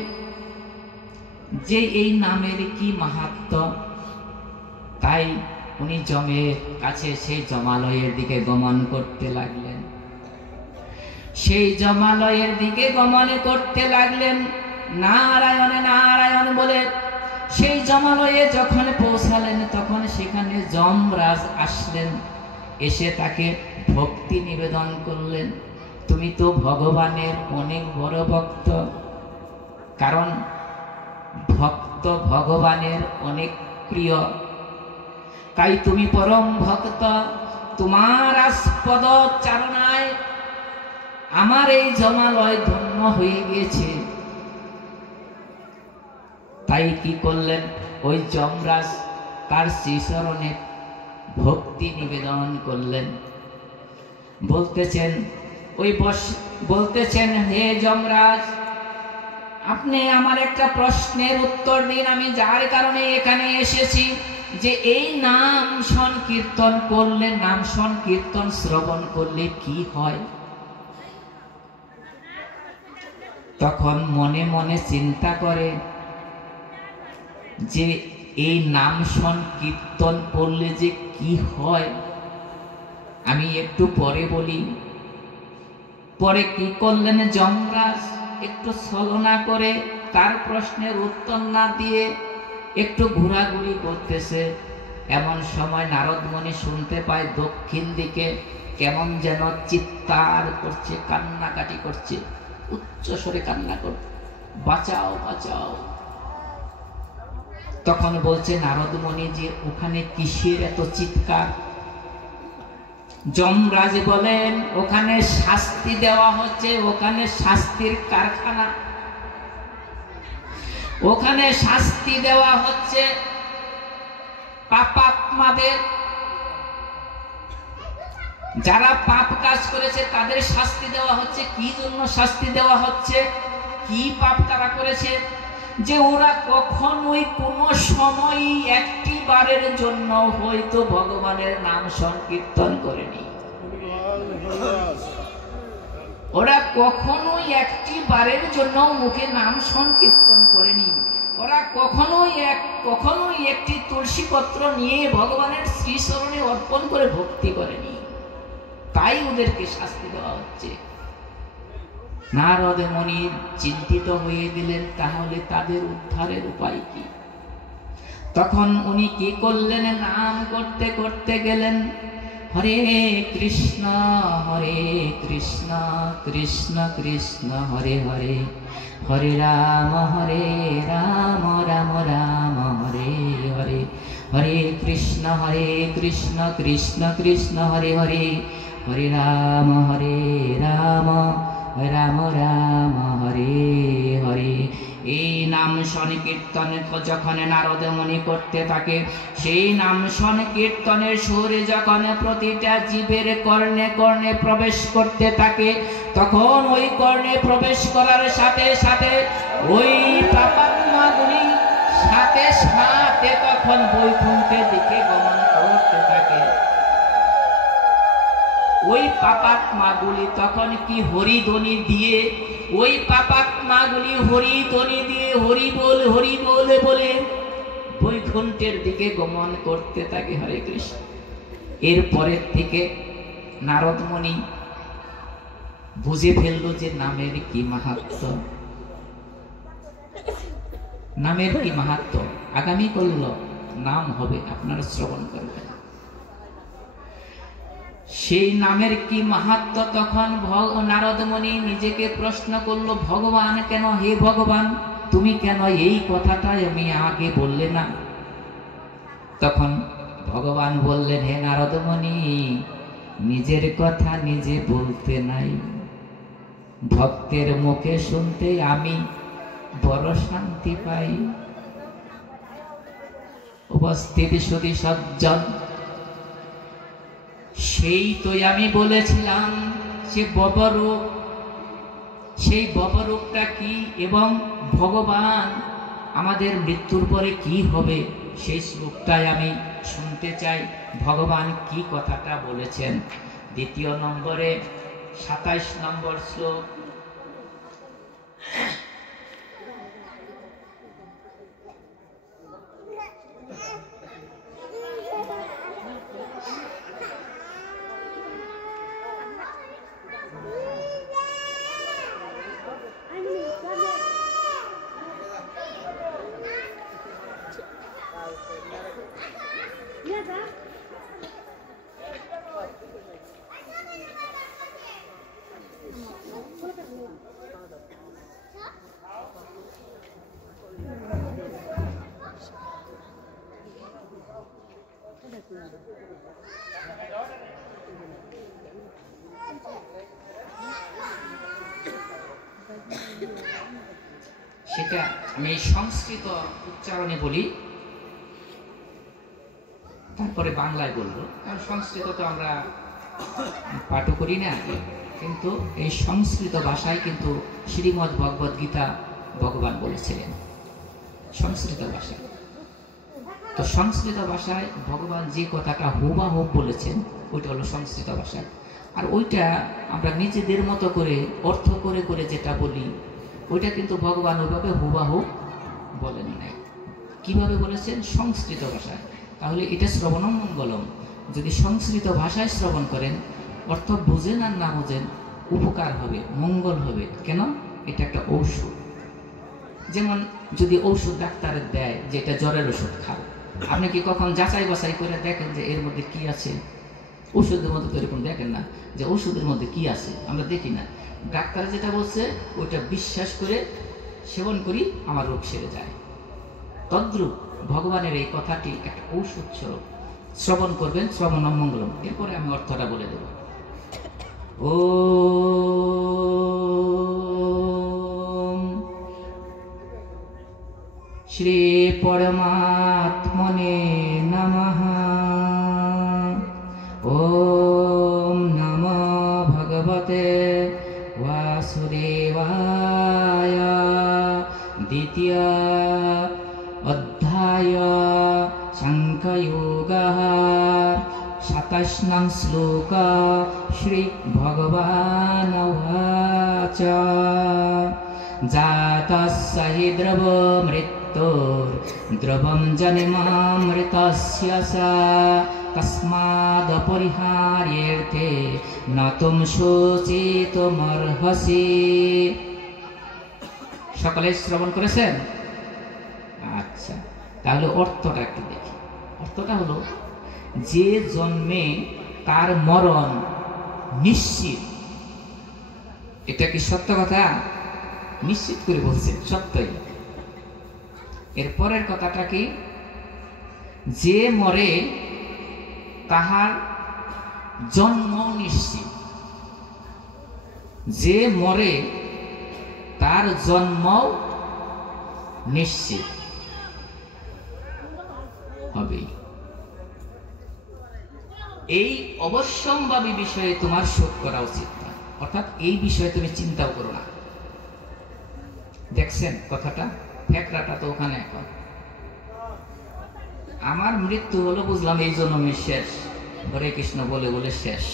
যে এই নামের কি মাহাত্ম্য। তাই উনি যমের কাছে সেই যমালয়ের দিকে গমন করতে লাগলেন। সেই যমালয়ের দিকে গমন করতে লাগলেন নারায়ণ নারায়ণ বলে। সেই যমালয়ে যখন পৌঁছালেন তখন সেখানে যমরাজ আসলেন, এসে তাকে ভক্তি নিবেদন করলেন। তুমি তো ভগবানের অনেক বড় ভক্ত, কারণ ভক্ত ভগবানের অনেক প্রিয়, তাই তুমি পরম ভক্ত। তোমার আস্পদ চারণায় আমার এই যমালয় ধন্য হয়ে গিয়েছে। তাই কি করলেন, ওই যমরাজ তার শ্রীচরণে ভক্তি নিবেদন করলেন। বলতেছেন হে যমরাজ, আপনি আমার একটা প্রশ্নের উত্তর দিন। আমি যার কারণে এখানে এসেছি, যে এই নাম সংকীর্তন করলে, নাম সংকীর্তন শ্রবণ করলে কি হয়? তখন মনে মনে চিন্তা করে যে এই নাম সংকীর্তন করলে যে কি হয় আমি একটু পরে বলি। পরে কি করলেন যমরাজ, একটু ছলনা করে তার প্রশ্নের উত্তর না দিয়ে একটু ঘোরাঘুরি করতেছে। এমন সময় নারদ মুনি শুনতে পায় দক্ষিণ দিকে কেমন যেন চিৎকার করছে, কান্নাকাটি করছে, উচ্চ স্বরে কান্না করছে, বাঁচাও বাঁচাও। তখন বলছে নারদ মুনি যে ওখানে কিসের এত চিৎকার? যমরাজ বলেন ওখানে শাস্তি দেওয়া হচ্ছে, ওখানে শাস্তির কারখানা, ওখানে শাস্তি দেওয়া হচ্ছে পাপাত্মাদের। যারা পাপ কাজ করেছে তাদের শাস্তি দেওয়া হচ্ছে। কি জন্য শাস্তি দেওয়া হচ্ছে? কি পাপ তারা করেছে? যে ওরা কখনোই কোনো সময় একটি বারের জন্য হয়তো ভগবানের নাম সংকীর্তন করেনি। ওরা কখনোই একটি বারের জন্য মুখে নাম সংকীর্তন করেনি। ওরা কখনোই একটি তুলসী পত্র নিয়ে ভগবানের শ্রীচরণে অর্পণ করে ভক্তি করেনি। তাই ওদেরকে শাস্তি দেওয়া হচ্ছে। নারদ মুনি চিন্তিত হয়ে গেলেন, তাহলে তাদের উদ্ধারের উপায় কি? তখন উনি কি করলেন, নাম করতে করতে গেলেন হরে কৃষ্ণ কৃষ্ণ কৃষ্ণ হরে হরে, হরে রাম রাম রাম হরে হরে, হরে কৃষ্ণ কৃষ্ণ কৃষ্ণ হরে হরে, হরে রাম রাম রাম রাম হরে হরে। এই নাম সংকীর্তন যখন নারদ মুনি করতে থাকে, সেই নাম সংকীর্তনের সুরে যখন প্রতিটা জীবের কর্ণে কর্ণে প্রবেশ করতে থাকে, তখন ওই কর্ণে প্রবেশ করার সাথে সাথে ওই পাপাত্মাগুলি সাথে সাথে তখন বৈকুণ্ঠের দিকে গমন করতে থাকে। ওই পাপাত্মাগুলি তখন কি হরিধ্বনি দিয়ে, ওই পাপাত্মাগুলি হরিধ্বনি দিয়ে হরি বল বলে বৈকুণ্ঠের দিকে গমন করতে থাকে। হরে কৃষ্ণ। এরপরের থেকে নারদ মুনি বুঝে ফেললো যে নামের কি মাহাত্ম্য, নামের কি মাহাত্ম্য। আগামী করল নাম হবে, আপনারা শ্রবণ করবেন। সেই নামের কি মাহাত্ম্য। তখন নারদ মুনি নিজেকে প্রশ্ন করলো, ভগবান কেন, হে ভগবান তুমি কেন এই কথাটা আমি আগে বললে না? তখন ভগবান বললেন, হে নারদ মুনি, নিজের কথা নিজে বলতে নাই, ভক্তের মুখে শুনতে আমি বড় শান্তি পাই। উপস্থিত সুধী সজ্জন, সেই তো আমি বলেছিলাম সে ববরূপ, সেই ববরূপটা কি এবং ভগবান আমাদের মৃত্যুর পরে কি হবে সেই শ্লোকটাই আমি শুনতে চাই। ভগবান কি কথাটা বলেছেন। দ্বিতীয় নম্বরে 27 নম্বর শ্লোক। সেটা আমি সংস্কৃত উচ্চারণে বলি, তারপরে বাংলায় বলবো, কারণ সংস্কৃত তো আমরা পাঠ করি না, কিন্তু এই সংস্কৃত ভাষায় কিন্তু শ্রীমদ্ ভগবদ গীতা ভগবান বলেছিলেন সংস্কৃত ভাষায়। তো সংস্কৃত ভাষায় ভগবান যে কথাটা হুবাহুব বলেছেন ওইটা হলো সংস্কৃত ভাষায়। আর ওইটা আমরা নিজেদের মতো করে অর্থ করে করে যেটা বলি ওইটা কিন্তু ভগবান ওইভাবে হুবাহুব বলেন নাই। কিভাবে বলেছেন? সংস্কৃত ভাষায়। তাহলে এটা শ্রবণম মঙ্গলম। যদি সংস্কৃত ভাষায় শ্রবণ করেন, অর্থ বুঝেন আর না বুঝেন, উপকার হবে, মঙ্গল হবে। কেন? এটা একটা ঔষধ। যেমন যদি ঔষধ ডাক্তারের দেয় যে এটা জ্বরের ওষুধ খাও, আপনি কি কখন যাচাই বাছাই করে দেখেন যে এর মধ্যে কি আছে? ওষুধের মধ্যে তো এরকম দেখেন না যে ওষুধের মধ্যে কি আছে, আমরা দেখি না। ডাক্তার যেটা বলছে ওইটা বিশ্বাস করে সেবন করি, আমার রোগ সেরে যায়। তদ্রূপ ভগবানের এই কথাটি একটা ঔষধ স্বরূপ। শ্রবণ করবেন, শ্রবণম মঙ্গলম। এরপরে আমি অর্থটা বলে দেব। ওম শ্রী পরমাত্মনে নমঃ। ওম নমো ভগবতে वासुदेवाय। द्वितीय अध्याय सांख्ययोगः। 27 श्लोक। श्री भगवानुवाच जातस्य हि द्रवो मृत्युर्द्रवं जन्मामृतस्य च तस्मादपरिहार्येऽर्थे न तुम शोचितुमर्हसि। সকলে শ্রবণ করেছেন? আচ্ছা, তাহলে অর্থটা একটু দেখি। অর্থটা হলো যে জন্মে তার মরণ নিশ্চিত। এটা কি সত্য কথা? নিশ্চিত করে বলছে, সত্যই। এর পরের কথাটা কি? যে মরে তাহার জন্ম নিশ্চিত। যে মরে তার জন্ম নিশ্চিত হবে। এই অবশ্যম্ভাবী বিষয়ে তোমার শোক করা উচিত না, অর্থাৎ এই বিষয়ে তুমি চিন্তাও করো না। দেখছেন কথাটা? ফেকরাটা তো ওখানে। এখন আমার মৃত্যু হলো বুঝলাম এই জন্মে শেষ, হরে কৃষ্ণ বলে বলে শেষ।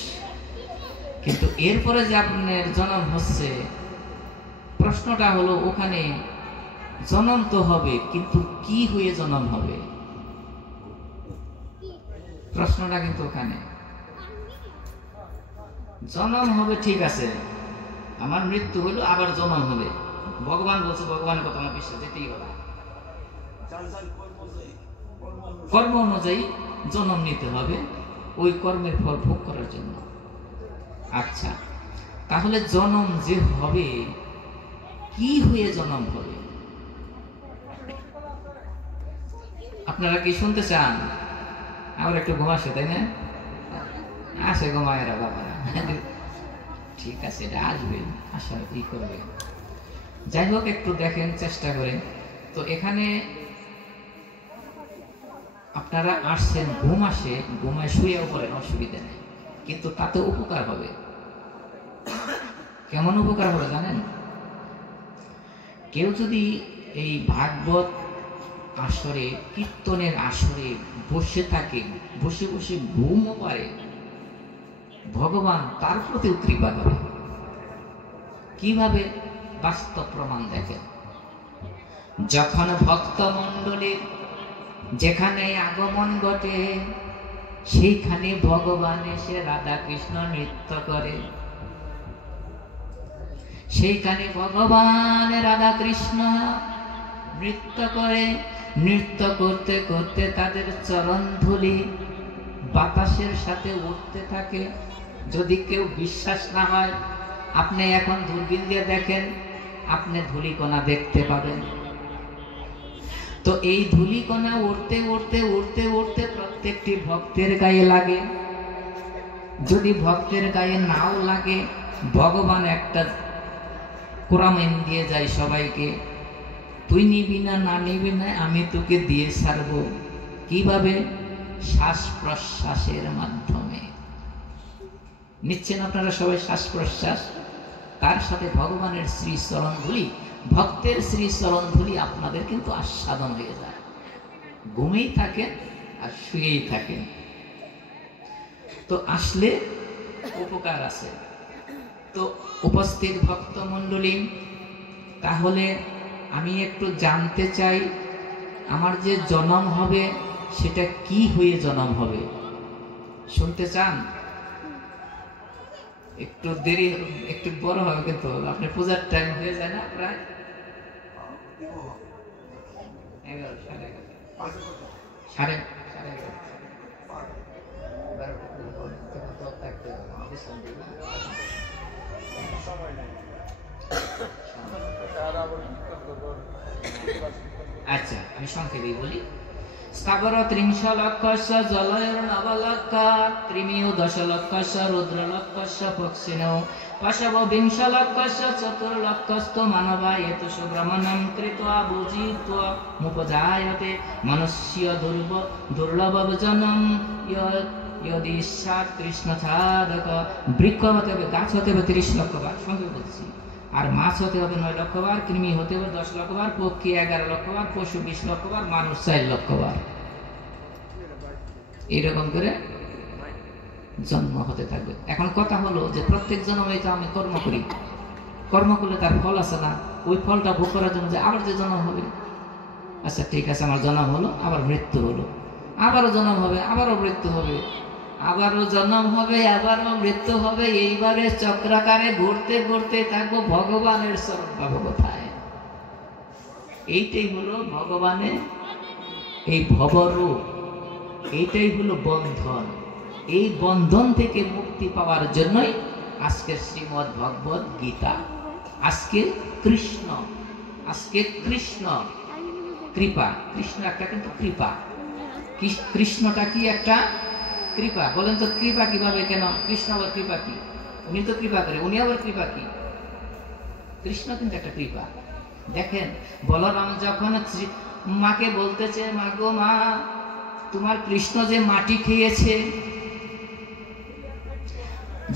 কিন্তু এরপরে যে আপনার জন্ম হচ্ছে, প্রশ্নটা হলো ওখানে জন্ম তো হবে, কিন্তু কি হয়ে জন্ম হবে? প্রশ্নটা কিন্তু ওখানে। জন্ম হবে ঠিক আছে, আমার মৃত্যু হলো আবার জন্ম হবে। ভগবান বলছে, ভগবানের কথা আমার বিশ্বাস যেতেই হবে। কর্ম অনুযায়ী জন্ম নিতে হবে। ওই কর্মের ফল ভোগ করার জন্য। আচ্ছা, তাহলে জন্ম যে হবে, কি হয়ে জন্ম হবে? আপনারা কি শুনতে চান? আমার একটু ঘুমাসে, তাই না? আসে ঘুমায়েরা বাবারা, ঠিক আছে, এটা আসবে, আশা কি করবে। যাই হোক, একটু দেখেন, চেষ্টা করে। তো এখানে আপনারা আসছেন, ঘুম আসে, ঘুমায় শুয়েও পড়েন, অসুবিধা নেই, কিন্তু তাতে উপকার হবে। কেমন উপকার হবে জানেন? কেউ যদি এই ভাগবত আসরে, কীর্তনের আসরে বসে থাকে, বসে বসে ঘুমও পারে, ভগবান তার প্রতি কৃপা করে। কিভাবে? বাস্তব প্রমাণ দেখেন। যখন ভক্ত মণ্ডলীর যেখানে আগমন ঘটে, সেইখানে ভগবান এসে রাধা কৃষ্ণ নৃত্য করে। সেইখানে ভগবান রাধা কৃষ্ণ নৃত্য করে। নৃত্য করতে করতে তাদের চরণ ধুলি বাতাসের সাথে উঠতে থাকে। যদি কেউ বিশ্বাস না হয়, আপনি এখন দূরবীন দিয়ে দেখেন, আপনি ধূলিকণা দেখতে পাবেন। তো এই ধূলিকণা উঠতে উঠতে উঠতে উঠতে প্রত্যেকটি ভক্তের গায়ে লাগে। যদি ভক্তের গায়ে নাও লাগে, ভগবান একটা কোরামেন দিয়ে যায় সবাইকে, তুই নিবি না, না নিবি না, আমি তোকে দিয়ে ছাড়বো। কিভাবে? শ্বাস প্রশ্বাসের মাধ্যমে। নিচ্ছেন আপনারা সবাই শ্বাস প্রশ্বাস, তার সাথে ভগবানের শ্রী চরণ ধুলি, ভক্তের শ্রী চরণ ধুলি আপনাদের কিন্তু আস্বাদন হয়ে যায়। ঘুমেই থাকেন আর শুয়েই থাকেন। তো আসলে উপকার আছে। তো উপস্থিত ভক্ত মণ্ডলী, তাহলে আমি একটু জানতে চাই, আমার যে জন্ম হবে সেটা কি হয়ে জন্ম হবে? শুনতে চান? একটু দেরি, একটু বড় হবে, কিন্তু আপনি পূজার টাইম হয়ে যায় না প্রায় 11, সাড়ে 11:30। আচ্ছা, আমি সংক্ষেপে বলি। স্থাবর ত্রিংশ লক্ষস্য জলয়র নবলক্ষ ত্রিমিউ দশ লক্ষস্য রুদ্রলক্ষস্য পক্ষিণৌ পশব বিংশ লক্ষস্য চতুর্লক্ষস্ত মানবা এত সুব্রহ্মণ্যম কৃত্বা বুজিত্বা মুপজায়তে মনুষ্য দুর্লভ জনম ইয়দিশা কৃষ্ণ সাধক। বৃক্ষ হতে হবে, গাছ হতে হবে 30 লক্ষ বার, সংক্ষেপে বলছি। আর মাছ হতে হবে 9 লক্ষ বার, কৃমি হতে হবে 10 লক্ষ বার, পক্ষী 11 লক্ষ বার, পশু 20 লক্ষ বার, মানুষ 4 লক্ষ বার। এইরকম করে জন্ম হতে থাকবে। এখন কথা হলো যে প্রত্যেক জন্মে তো আমি কর্ম করি, কর্ম করলে তার ফল আছে না? ওই ফলটা ভোগ করার জন্য যে আবার যে জন্ম হবে। আচ্ছা ঠিক আছে, আমার জন্ম হলো, আবার মৃত্যু হলো, আবারও জন্ম হবে, আবারও মৃত্যু হবে, আবারও জন্ম হবে, আবারও মৃত্যু হবে। এইবারে চক্রাকারে ঘুরতে ঘুরতে থাকবো, ভগবানের স্মরণ পাবো কোথায়? এইটাই হলো ভগবানের এই ভবরূপ, এইটাই হলো বন্ধন। এই বন্ধন থেকে মুক্তি পাওয়ার জন্যই আজকের শ্রীমদ্ ভগবত গীতা। আজকে কৃষ্ণ, আজকে কৃষ্ণ কৃপা। কৃষ্ণ একটা কিন্তু কৃপা। কৃষ্ণটা কি? একটা কৃপা। বলেন তো কৃপা কিভাবে? কেন কৃষ্ণ আবার কৃপা কি? উনি তো কৃপা করে, উনি আবার কৃপা কি? কৃষ্ণ কিন্তু একটা কৃপা। দেখেন, বলরাম যখন মাকে বলতেছে, মা গো মা, তোমার কৃষ্ণ যে মাটি খেয়েছে,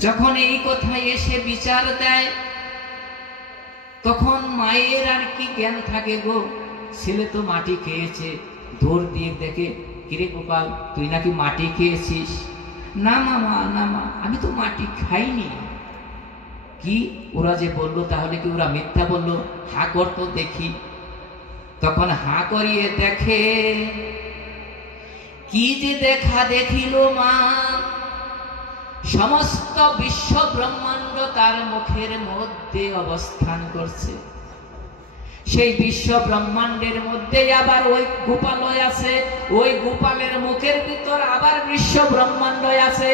যখন এই কথায় এসে বিচার দেয়, তখন মায়ের আর কি জ্ঞান থাকে গো? ছেলে তো মাটি খেয়েছে, দৌড় দিয়ে দেখে, কিরে গোপাল, তুই নাকি মাটি খেয়েছিস? না মামা, না মা, আমি তো মাটি খাইনি। কি ওরা যে বললো, তাহলে কি ওরা মিথ্যা বললো? হা কর তো দেখি। তখন হা করিয়ে দেখে, কি যে দেখা দেখিল মা, সমস্ত বিশ্ব ব্রহ্মাণ্ড তার মুখের মধ্যে অবস্থান করছে। সেই বিশ্ব ব্রহ্মাণ্ডের মধ্যে আবার ওই গোপালয় আছে, ওই গোপালের মুখের ভিতর আবার বিশ্ব ব্রহ্মাণ্ড আছে,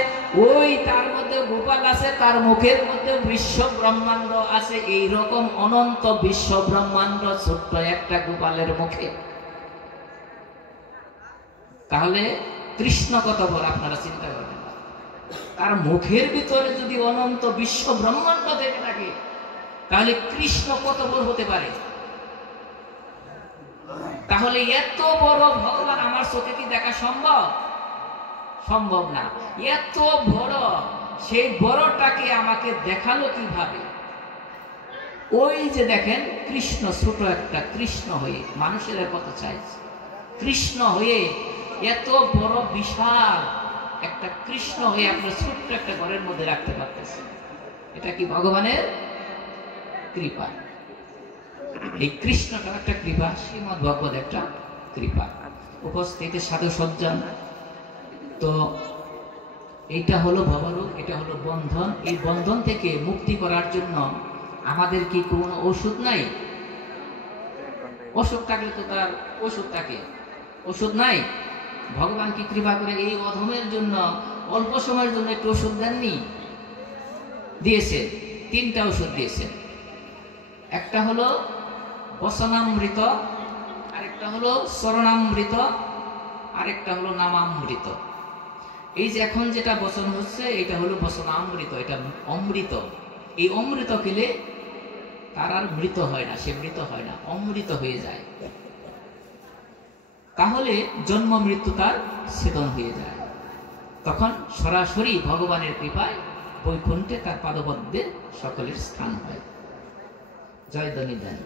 ওই তার মধ্যে গোপাল আছে, তার মুখের মধ্যে বিশ্ব ব্রহ্মাণ্ড আছে। এই রকম অনন্ত বিশ্ব ব্রহ্মাণ্ড ছোট্ট একটা গোপালের মুখে। তাহলে কৃষ্ণ কত বড় আপনারা চিন্তা করেন। তার মুখের ভিতরে যদি অনন্ত বিশ্ব ব্রহ্মাণ্ড থেকে থাকে, তাহলে কৃষ্ণ কত বড় হতে পারে? তাহলে এত বড় ভগবান আমার চোখে কি দেখা সম্ভব? সম্ভব না। এত বড়, সেই বড়টাকে আমাকে দেখালো কিভাবে? ওই যে দেখেন কৃষ্ণ, ছোট একটা কৃষ্ণ হয়ে মানুষের কত চাইছে, কৃষ্ণ হয়ে এত বড় বিশাল একটা কৃষ্ণ হয়ে আপনার ছোট্ট একটা ঘরের মধ্যে রাখতে পারতেছে। এটা কি ভগবানের কৃপা? এই কৃষ্ণটা একটা কৃপা, শ্রীমদ্ ভগবত একটা কৃপা। উপস্থিত সাধু সজ্জন, তো এইটা হলো ভবরোগ, এটা হলো বন্ধন। এই বন্ধন থেকে মুক্তি করার জন্য আমাদের কি কোনো ওষুধ নাই? ওষুধ থাকলে তো তার ওষুধ থাকে, ওষুধ নাই। ভগবান কি কৃপা করে এই অধমের জন্য অল্প সময়ের জন্য একটু ওষুধ দেননি? দিয়েছেন, 3টা ওষুধ দিয়েছেন। একটা হলো বসনামৃত, আরেকটা হলো শরণামৃত, আরেকটা হলো নামামৃত। এই যে এখন যেটা বচন হচ্ছে, এটা হলো বসনামৃত, এটা অমৃত। এই অমৃত খেলে তার আর মৃত হয় না, সে মৃত হয় না, অমৃত হয়ে যায়। তাহলে জন্ম মৃত্যু তার ছেদন হয়ে যায়। তখন সরাসরি ভগবানের কৃপায় বৈকুণ্ঠে তার পাদপদ্মে সকলের স্থান হয়। জয় দনিদান।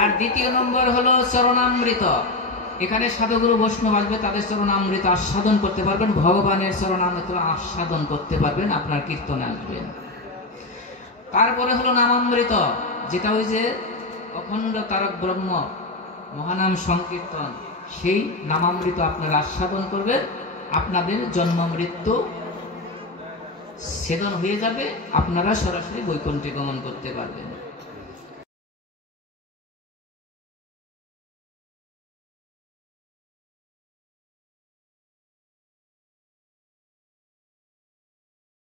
আর দ্বিতীয় নম্বর হলো চরণামৃত। এখানে সাধুগুরু বৈষ্ণব আসবে, তাদের চরণামৃত আস্বাদন করতে পারবেন, ভগবানের চরণামৃত আস্বাদন করতে পারবেন, আপনার কীর্তনে আসবেন। তারপরে হলো নামামৃত, যেটা ওই যে অখণ্ড তারক ব্রহ্ম মহানাম সংকীর্তন, সেই নামামৃত আপনারা আস্বাদন করবেন। আপনাদের জন্ম মৃত্যু ছেদন হয়ে যাবে, আপনারা সরাসরি বৈকুণ্ঠে গমন করতে পারবেন।